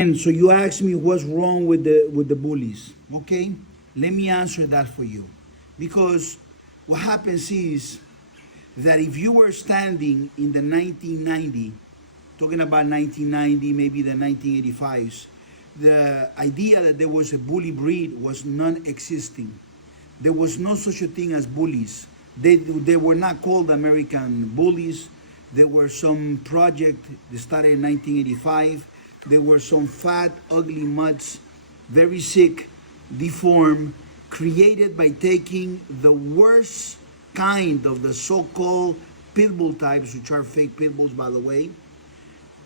And so you asked me what's wrong with the bullies. Okay, let me answer that for you, because what happens is that if you were standing in the 1990, talking about 1990, maybe the 1985s, the idea that there was a bully breed was non-existing. There was no such a thing as bullies. They were not called American bullies. There were some project that started in 1985. There were some fat, ugly mutts, very sick, deformed, created by taking the worst kind of the so-called pit bull types, which are fake pit bulls, by the way,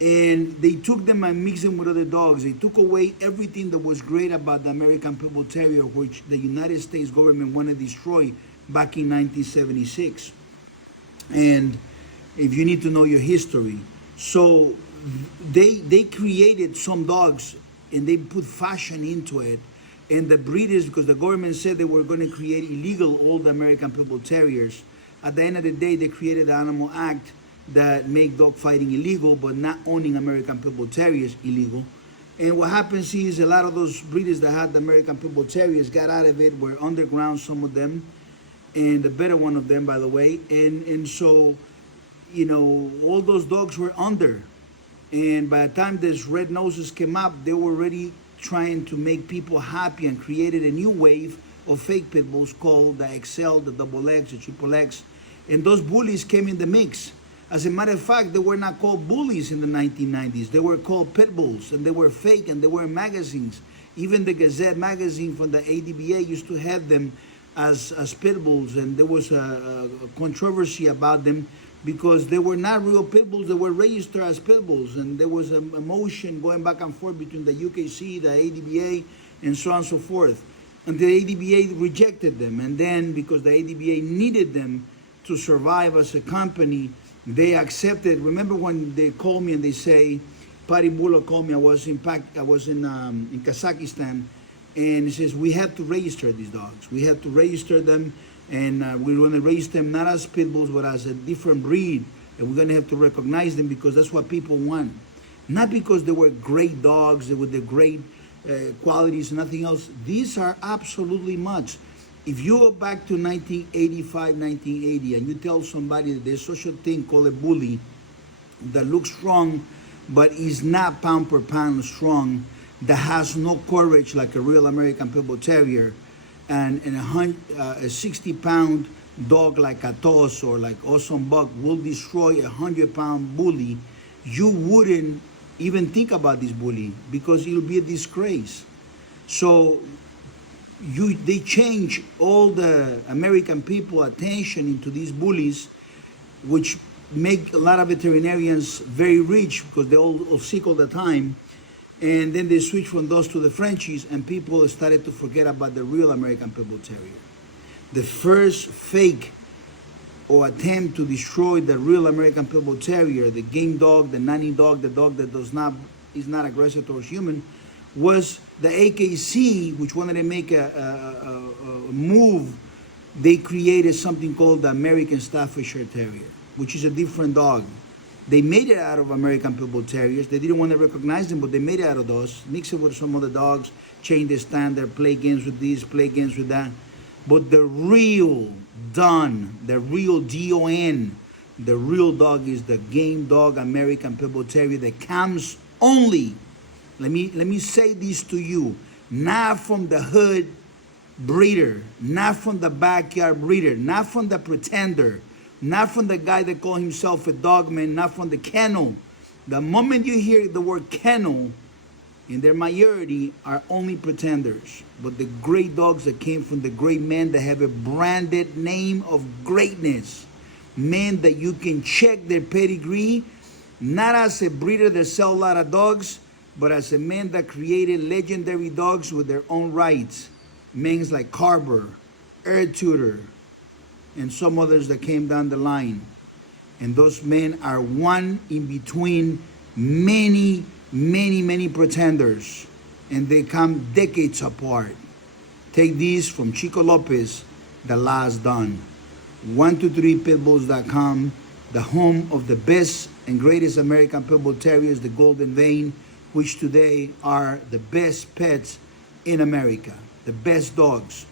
and they took them and mixed them with other dogs. They took away everything that was great about the American Pit Bull Terrier, which the United States government wanted to destroy back in 1976. And if you need to know your history, so they created some dogs and they put fashion into it. And the breeders, because the government said they were going to create illegal old American Pit Bull Terriers, at the end of the day, they created the Animal Act that make dog fighting illegal, but not owning American Pit Bull Terriers illegal. And what happens is a lot of those breeders that had the American Pit Bull Terriers got out of it, were underground, some of them, and the better one of them, by the way. And so, you know, all those dogs were under. And by the time these red noses came up, they were already trying to make people happy and created a new wave of fake pit bulls called the XL, the double X, the triple X. And those bullies came in the mix. As a matter of fact, they were not called bullies in the 1990s. They were called pit bulls, and they were fake, and they were in magazines. Even the Gazette magazine from the ADBA used to have them as pit bulls, and there was a controversy about them because they were not real pit bulls. They were registered as pit bulls, and there was a motion going back and forth between the UKC, the ADBA, and so on and so forth. And the ADBA rejected them, and then because the ADBA needed them to survive as a company, they accepted. Remember when they called me and they say, Patty Bullock called me. I was in Kazakhstan, and he says we have to register these dogs. We have to register them, and we're going to register them not as pit bulls, but as a different breed, and we're going to have to recognize them because that's what people want, not because they were great dogs with the great qualities, nothing else. These are absolutely mutts. If you go back to 1985, 1980, and you tell somebody that there's such a thing called a bully that looks strong, but is not pound per pound strong, that has no courage like a real American Pit Bull Terrier, and a 60-pound dog like a Toss or like Awesome Buck will destroy a 100-pound bully, you wouldn't even think about this bully because it'll be a disgrace. So they change all the American people attention into these bullies, which make a lot of veterinarians very rich because they're all sick all the time. And then they switch from those to the Frenchies, and people started to forget about the real American Pit Bull Terrier. The first fake or attempt to destroy the real American Pit Bull Terrier, the game dog, the nanny dog, the dog that is not aggressive towards human, was the AKC, which wanted to make a move. They created something called the American Staffordshire Terrier, which is a different dog. They made it out of American Pit Bull Terriers. They didn't want to recognize them, but they made it out of those, mix it with some other dogs, change the standard, play games with this, play games with that. But the real Don, the real DON, the real dog is the game dog American Pit Bull Terrier that comes only, let me say this to you, not from the hood breeder, not from the backyard breeder, not from the pretender, not from the guy that called himself a dogman, not from the kennel. The moment you hear the word kennel, in their majority are only pretenders. But the great dogs that came from the great men that have a branded name of greatness, men that you can check their pedigree, not as a breeder that sell a lot of dogs, but as a man that created legendary dogs with their own rights. Men like Carver, Air Tutor, and some others that came down the line. And those men are one in between many, many, many pretenders. And they come decades apart. Take this from Chico Lopez, The Last Done. 123pitbulls.com, the home of the best and greatest American Pit Bull Terriers, the Golden Vein, which today are the best pets in America, the best dogs,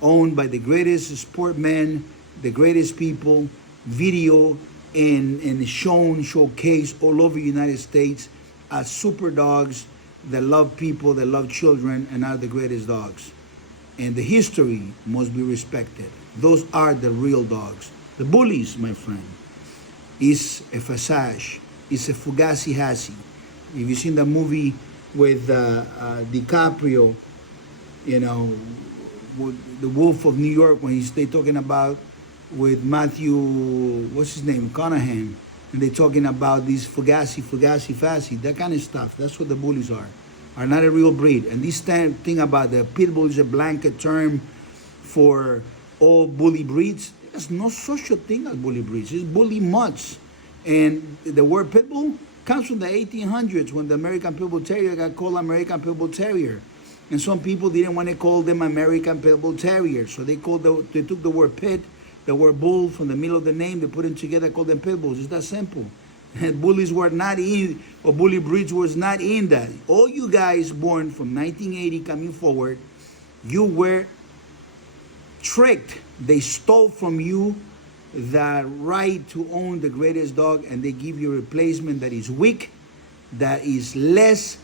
owned by the greatest sportmen, the greatest people, video and shown, showcased all over the United States as super dogs that love people, that love children, and are the greatest dogs. And the history must be respected. Those are the real dogs. The bullies, my friend, is a facade, is a fugazi-hazi. If you've seen the movie with DiCaprio, you know, The Wolf of New York, when they're talking about with Matthew, what's his name, Conahan, and they're talking about these fugazi, that kind of stuff. That's what the bullies are not a real breed. And this thing about the pit bull is a blanket term for all bully breeds. There's no such a thing as bully breeds. It's bully mutts. And the word pit bull comes from the 1800s when the American Pit Bull Terrier got called American Pit Bull Terrier. And some people didn't want to call them American Pit Bull Terrier. So they took the word pit, the word bull from the middle of the name, they put them together, called them pit bulls. It's that simple. And bullies were not in, or bully breeds was not in that. All you guys born from 1980 coming forward, you were tricked. They stole from you the right to own the greatest dog, and they give you a replacement that is weak, that is less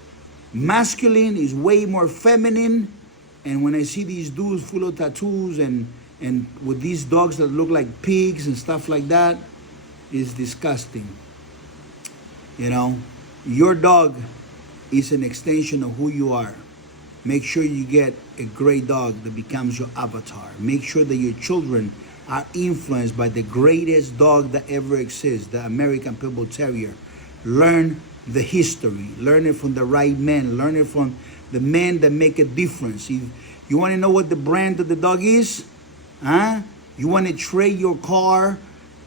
masculine, is way more feminine. And when I see these dudes full of tattoos and with these dogs that look like pigs and stuff like that, it's disgusting. You know, your dog is an extension of who you are. Make sure you get a great dog that becomes your avatar. Make sure that your children are influenced by the greatest dog that ever exists, the American Pit Bull Terrier. Learn the history. Learn it from the right men. Learn it from the men that make a difference. If you want to know what the brand of the dog is? Huh? You want to trade your car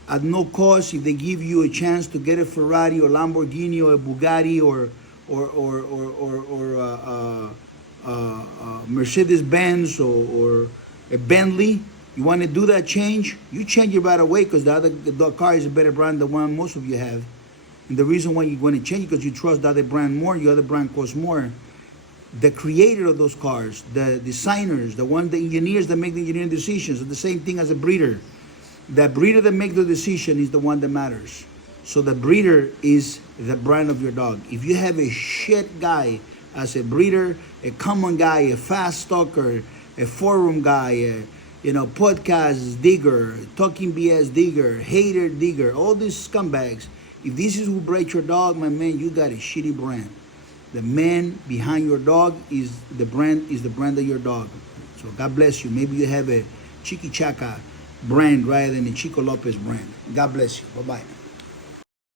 at no cost if they give you a chance to get a Ferrari or Lamborghini or a Bugatti or Mercedes Benz or a Bentley. You want to do that change? You change it right away because the car is a better brand than one most of you have. And the reason why you want to change it because you trust the other brand more. Your other brand costs more. The creator of those cars, the designers, the engineers that make the engineering decisions are the same thing as a breeder. The breeder that makes the decision is the one that matters. So the breeder is the brand of your dog. If you have a shit guy as a breeder, a common guy, a fast stalker, a forum guy, podcast digger, talking BS digger, hater digger, all these scumbags, if this is who breaks your dog, my man, you got a shitty brand. The man behind your dog is the brand of your dog. So God bless you. Maybe you have a Chiqui Chaca brand rather than a Chico Lopez brand. God bless you. Bye-bye.